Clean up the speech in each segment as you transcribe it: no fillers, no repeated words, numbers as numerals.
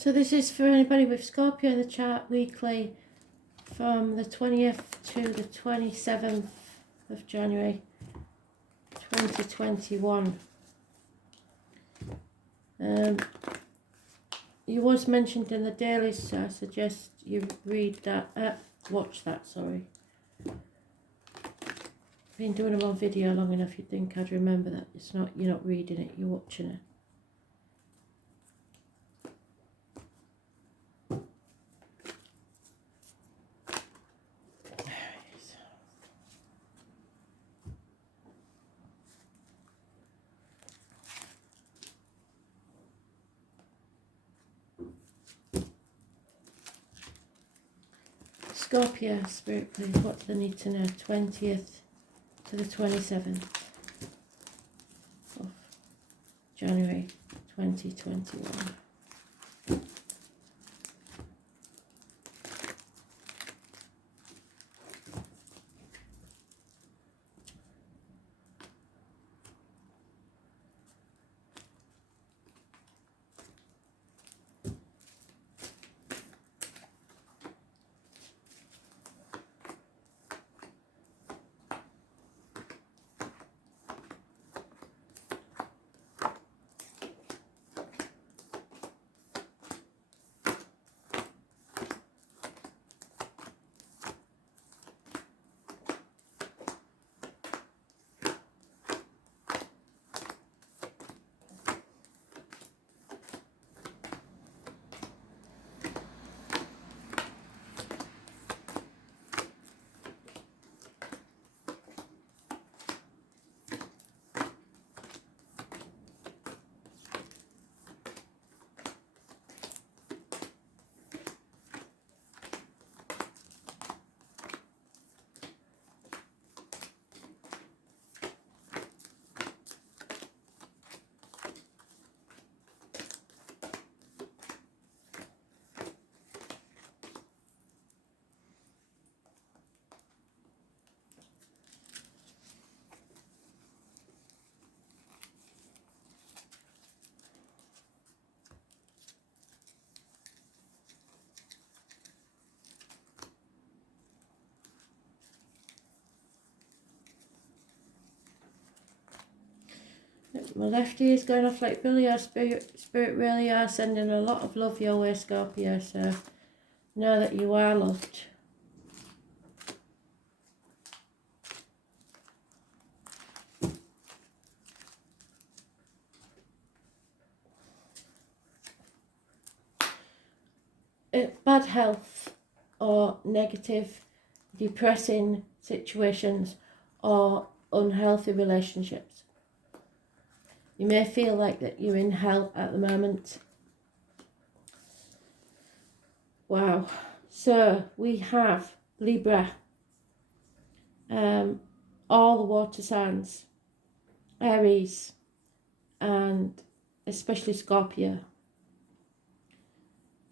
So this is for anybody with Scorpio in the chart weekly from the 20th to the 27th of January 2021. You was mentioned in the daily, so I suggest you read that, watch that, sorry. Been doing them on video long enough, you'd think I'd remember that. It's not, you're not reading it, you're watching it. Scorpio, Spirit please, what do they need to know? 20th to the 27th of January 2021. My left ear is going off like Billy. Our spirit really are sending a lot of love your way, Scorpio, so know that you are loved. Bad health or negative, depressing situations or unhealthy relationships. You may feel like that you're in hell at the moment. Wow. So we have Libra, all the water signs, Aries, and especially Scorpio.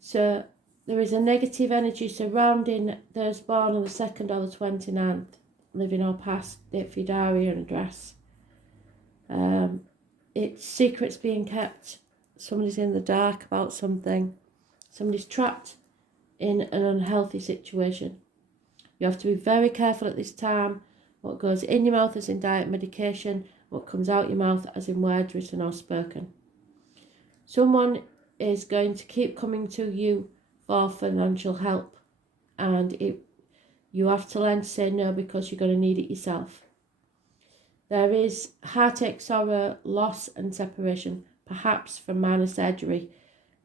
So there is a negative energy surrounding those born on the 2nd or the 29th, living or past, date for your diary and address. It's secrets being kept. Somebody's in the dark about something. Somebody's trapped in an unhealthy situation. You have to be very careful at this time. What goes in your mouth as in diet medication, what comes out your mouth as in words written or spoken. Someone is going to keep coming to you for financial help, and you have to learn to say no because you're going to need it yourself. There is heartache, sorrow, loss and separation, perhaps from minor surgery,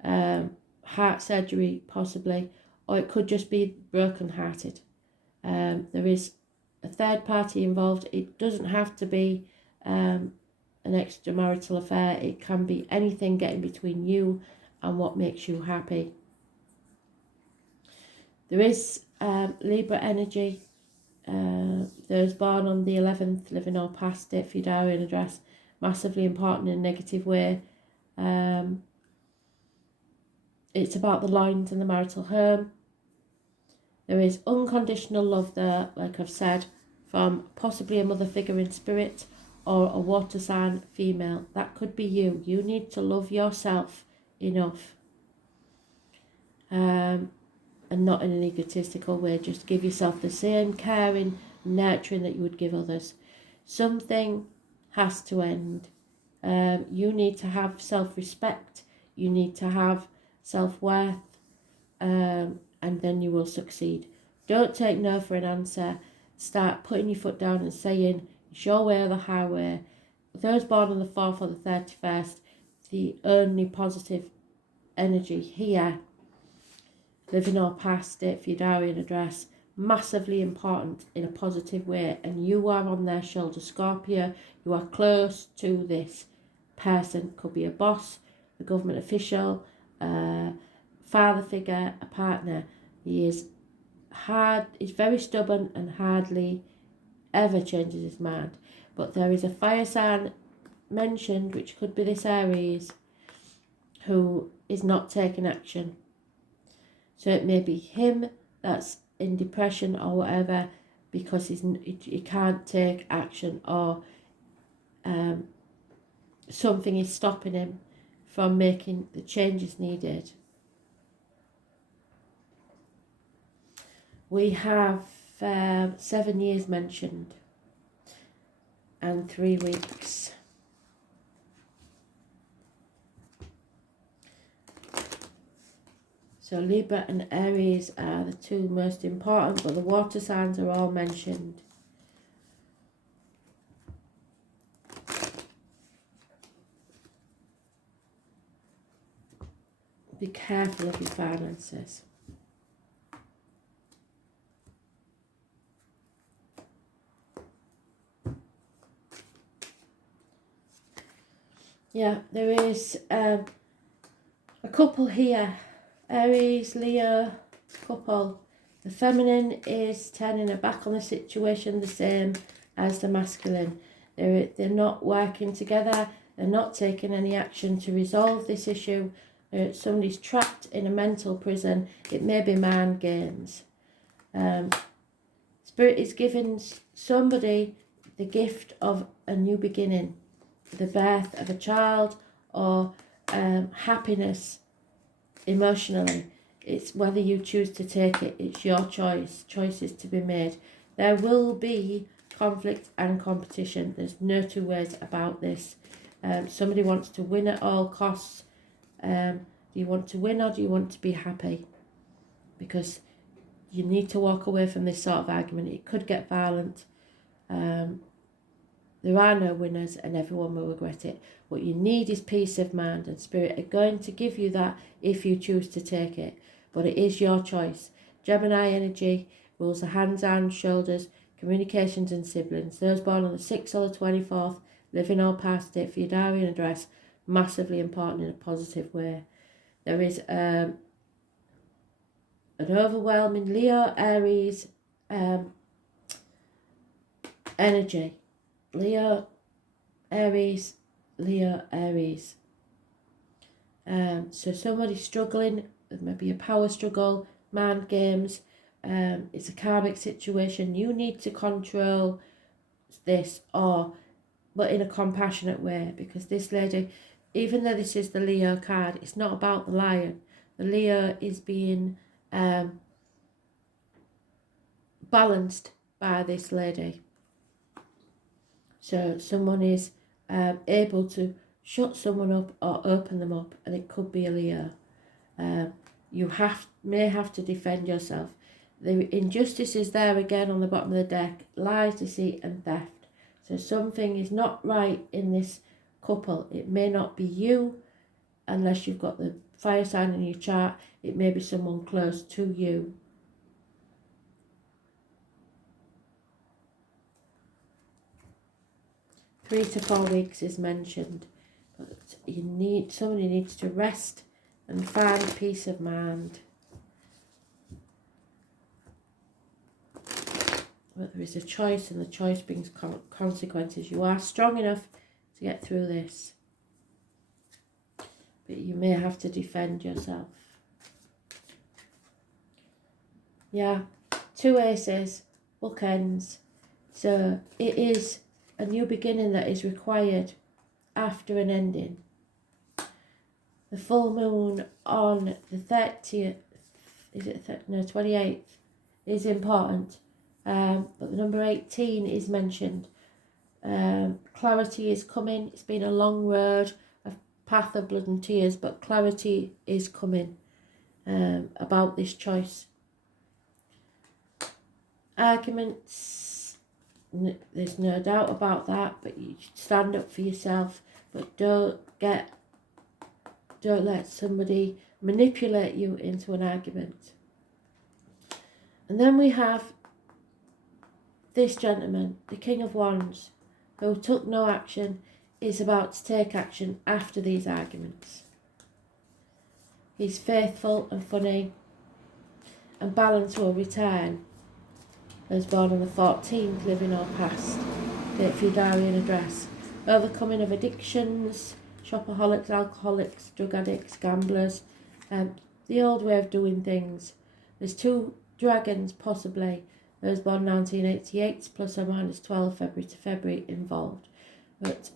heart surgery possibly, or it could just be broken-hearted. There is a third party involved. It doesn't have to be an extramarital affair. It can be anything getting between you and what makes you happy. There is Libra energy. Those born on the 11th, living or past, date for your diary and address, massively important in a negative way. It's about the loins and the marital home. There is unconditional love there, like I've said, from possibly a mother figure in spirit or a water sign female. That could be you. You need to love yourself enough. and not in an egotistical way. Just give yourself the same caring, nurturing that you would give others. Something has to end. You need to have self-respect. You need to have self-worth, and then you will succeed. Don't take no for an answer. Start putting your foot down and saying, it's your way or the highway. Those born on the 4th or the 31st, the only positive energy here, living or past date for your diary and address, massively important in a positive way, and you are on their shoulder. Scorpio, you are close to this person. Could be a boss, a government official, a father figure, a partner. He is hard, he's very stubborn and hardly ever changes his mind. But there is a fire sign mentioned, which could be this Aries, who is not taking action. So it may be him that's in depression or whatever, because he can't take action, or something is stopping him from making the changes needed. We have 7 years mentioned and 3 weeks. So Libra and Aries are the 2 most important, but the water signs are all mentioned. Be careful of your finances. Yeah, there is a couple here. Aries, Leo, couple. The feminine is turning her back on the situation, the same as the masculine. They're not working together. They're not taking any action to resolve this issue. Somebody's trapped in a mental prison. It may be mind games. Spirit is giving somebody the gift of a new beginning, the birth of a child, or happiness emotionally. It's whether you choose to take it. It's your choice. Choices to be made. There will be conflict and competition. There's no 2 ways about this. Somebody wants to win at all costs. Do you want to win, or do you want to be happy? Because you need to walk away from this sort of argument. It could get violent. There are no winners, and everyone will regret it. What you need is peace of mind, and Spirit are going to give you that if you choose to take it. But it is your choice. Gemini energy rules the hands, arms, shoulders, communications and siblings. Those born on the 6th or the 24th, living or past it for your diary and address, massively important in a positive way. There is an overwhelming Leo, Aries energy. Leo, Aries, Leo, Aries. So somebody's struggling, maybe a power struggle, mind games. It's a karmic situation. You need to control this, but in a compassionate way, because this lady, even though this is the Leo card, it's not about the lion. The Leo is being balanced by this lady. So someone is able to shut someone up or open them up, and it could be a Leo. You may have to defend yourself. The injustice is there again on the bottom of the deck: lies, deceit and theft. So something is not right in this couple. It may not be you, unless you've got the fire sign in your chart. It may be someone close to you. Three to 4 weeks is mentioned, but somebody needs to rest and find peace of mind. But there is a choice, and the choice brings consequences. You are strong enough to get through this, but you may have to defend yourself. Yeah, 2 aces, bookends. So it is a new beginning that is required after an ending. The full moon on the 30th is it, no, 28th is important. But the number 18 is mentioned. Clarity is coming. It's been a long road, a path of blood and tears, but clarity is coming about this choice. Arguments, there's no doubt about that, but you stand up for yourself, but don't let somebody manipulate you into an argument. And then we have this gentleman, the King of Wands, who took no action, is about to take action after these arguments. He's faithful and funny, and balance will return. Those born on the 14th, living or past. Date for your diary and address. Overcoming of addictions, shopaholics, alcoholics, drug addicts, gamblers. The old way of doing things. There's 2 dragons, possibly. Those born 1988, plus or minus 12 February to February involved. But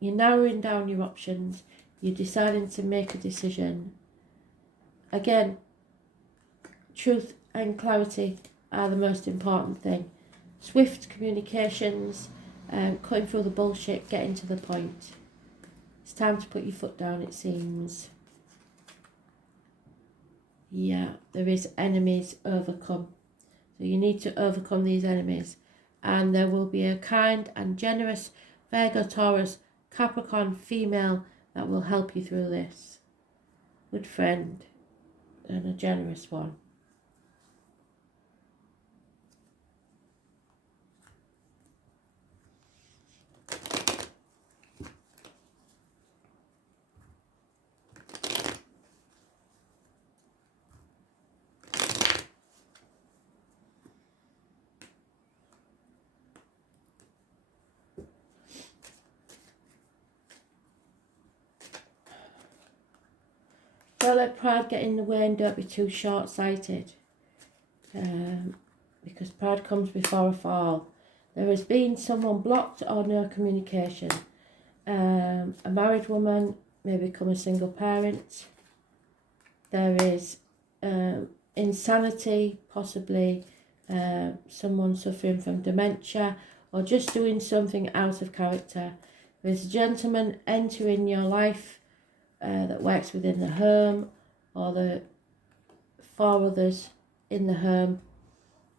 you're narrowing down your options. You're deciding to make a decision. Again, truth and clarity are the most important thing. Swift communications, cutting through the bullshit, getting to the point. It's time to put your foot down, it seems. Yeah, there is enemies overcome. So you need to overcome these enemies. And there will be a kind and generous Virgo, Taurus, Capricorn female that will help you through this. Good friend and a generous one. Don't let pride get in the way and don't be too short-sighted. Because pride comes before a fall. There has been someone blocked or no communication. A married woman may become a single parent. There is insanity, possibly someone suffering from dementia or just doing something out of character. There's a gentleman entering your life that works within the home, or the 4 others in the home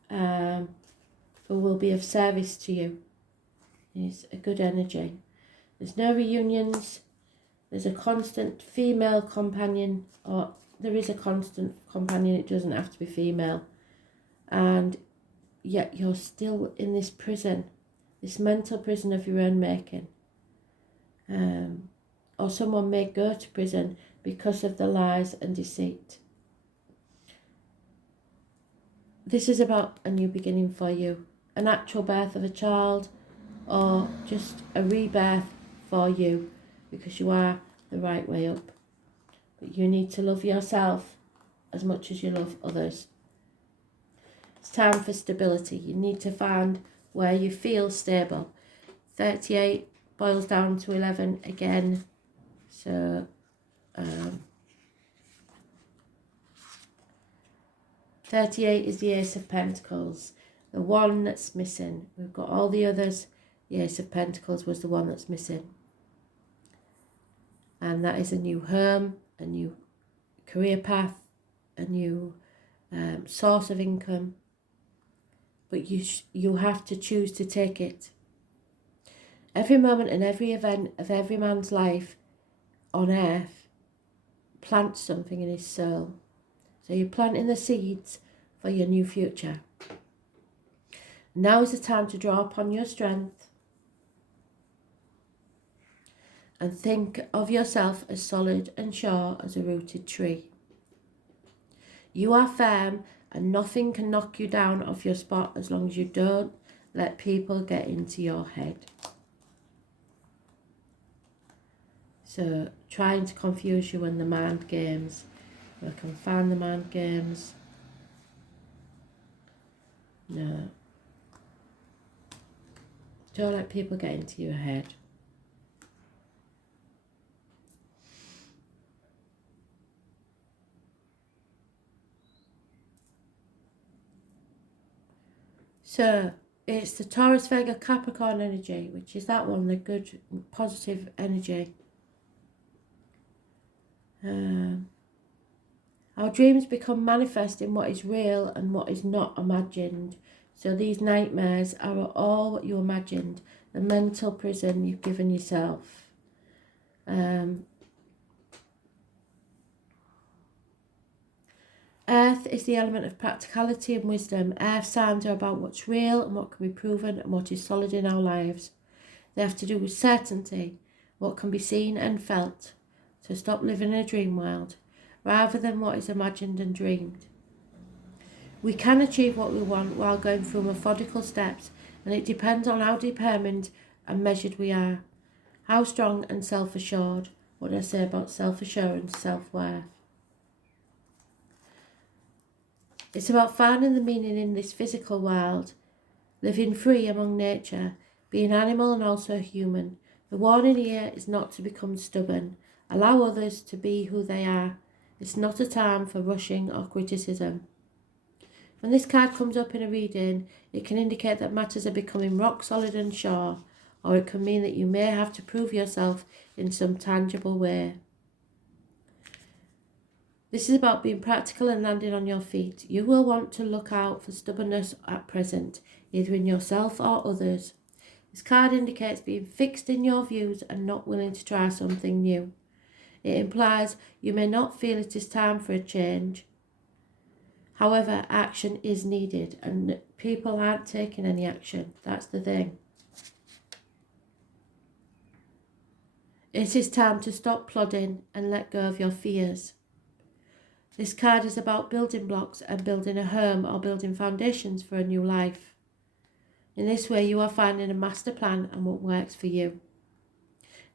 who will be of service to you. It's a good energy. There's no reunions. There's a constant female companion, or there is a constant companion, it doesn't have to be female. And yet you're still in this prison, this mental prison of your own making. Or someone may go to prison because of the lies and deceit. This is about a new beginning for you. A natural birth of a child, or just a rebirth for you, because you are the right way up. But you need to love yourself as much as you love others. It's time for stability. You need to find where you feel stable. 38 boils down to 11 again. So 38 is the Ace of Pentacles, the one that's missing. We've got all the others. The Ace of Pentacles was the one that's missing. And that is a new home, a new career path, a new source of income. But you have to choose to take it. Every moment and every event of every man's life on earth plants something in his soul. So you're planting the seeds for your new future. Now is the time to draw upon your strength and think of yourself as solid and sure as a rooted tree. You are firm and nothing can knock you down off your spot as long as you don't let people get into your head. So trying to confuse you in the mind games. I can find the mind games. No. Don't let people get into your head. So it's the Taurus, Vega, Capricorn energy, which is that one, the good, positive energy. Our dreams become manifest in what is real and what is not imagined. So these nightmares are all what you imagined, the mental prison you've given yourself. Earth is the element of practicality and wisdom. Earth signs are about what's real and what can be proven and what is solid in our lives. They have to do with certainty, what can be seen and felt. So stop living in a dream world, rather than what is imagined and dreamed. We can achieve what we want while going through methodical steps, and it depends on how determined and measured we are. How strong and self-assured. What do I say about self-assurance, self-worth? It's about finding the meaning in this physical world, living free among nature, being animal and also human. The warning here is not to become stubborn. Allow others to be who they are. It's not a time for rushing or criticism. When this card comes up in a reading, it can indicate that matters are becoming rock solid and sure, or it can mean that you may have to prove yourself in some tangible way. This is about being practical and landing on your feet. You will want to look out for stubbornness at present, either in yourself or others. This card indicates being fixed in your views and not willing to try something new. It implies you may not feel it is time for a change. However, action is needed and people aren't taking any action. That's the thing. It is time to stop plodding and let go of your fears. This card is about building blocks and building a home or building foundations for a new life. In this way, you are finding a master plan and what works for you.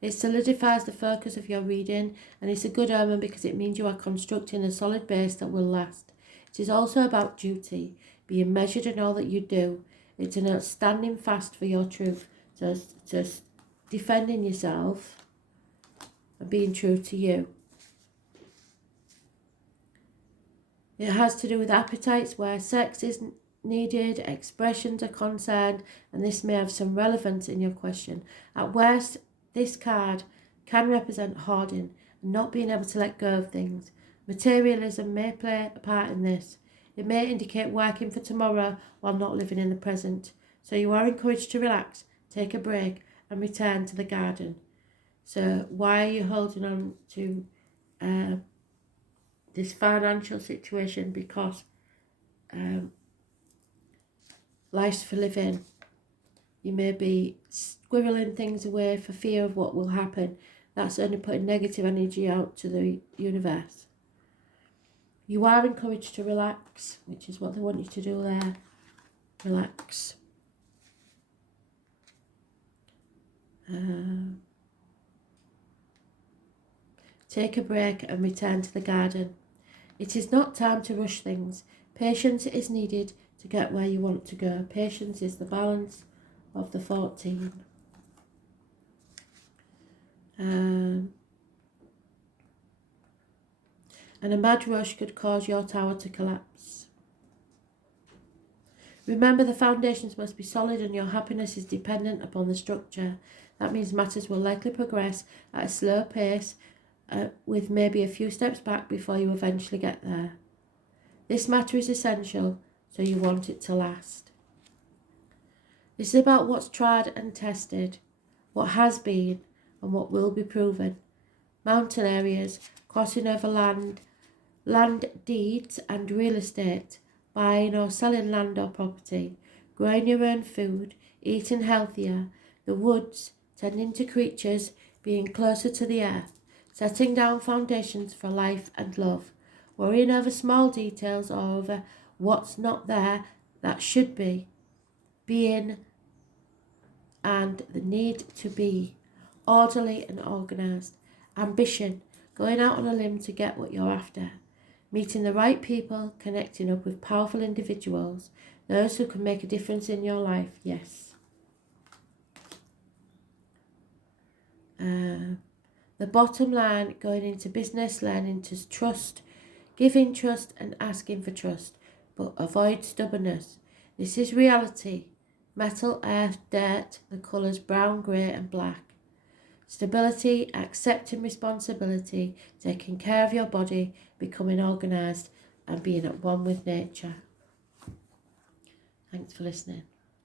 It solidifies the focus of your reading, and it's a good omen because it means you are constructing a solid base that will last. It is also about duty, being measured in all that you do. It's an standing fast for your truth, just defending yourself and being true to you. It has to do with appetites where sex isn't needed, expressions are concerned, and this may have some relevance in your question. At worst, this card can represent hoarding and not being able to let go of things. Materialism may play a part in this. It may indicate working for tomorrow while not living in the present. So you are encouraged to relax, take a break, and return to the garden. So why are you holding on to this financial situation? Because life's for living. You may be squirreling things away for fear of what will happen. That's only putting negative energy out to the universe. You are encouraged to relax, which is what they want you to do there. Relax. Take a break and return to the garden. It is not time to rush things. Patience is needed to get where you want to go. Patience is the balance of the 14. And a mad rush could cause your tower to collapse. Remember, the foundations must be solid and your happiness is dependent upon the structure. That means matters will likely progress at a slow pace, with maybe a few steps back before you eventually get there. This matter is essential, so you want it to last. This is about what's tried and tested, what has been and what will be proven. Mountain areas, crossing over land deeds and real estate, buying or selling land or property, growing your own food, eating healthier, the woods, tending to creatures, being closer to the earth, setting down foundations for life and love, worrying over small details or over what's not there that should be, being and the need to be, orderly and organised, ambition, going out on a limb to get what you're after, meeting the right people, connecting up with powerful individuals, those who can make a difference in your life, yes. The bottom line, going into business, learning to trust, giving trust and asking for trust, but avoid stubbornness. This is reality. Metal, earth, dirt, the colours brown, grey and black. Stability, accepting responsibility, taking care of your body, becoming organised and being at one with nature. Thanks for listening.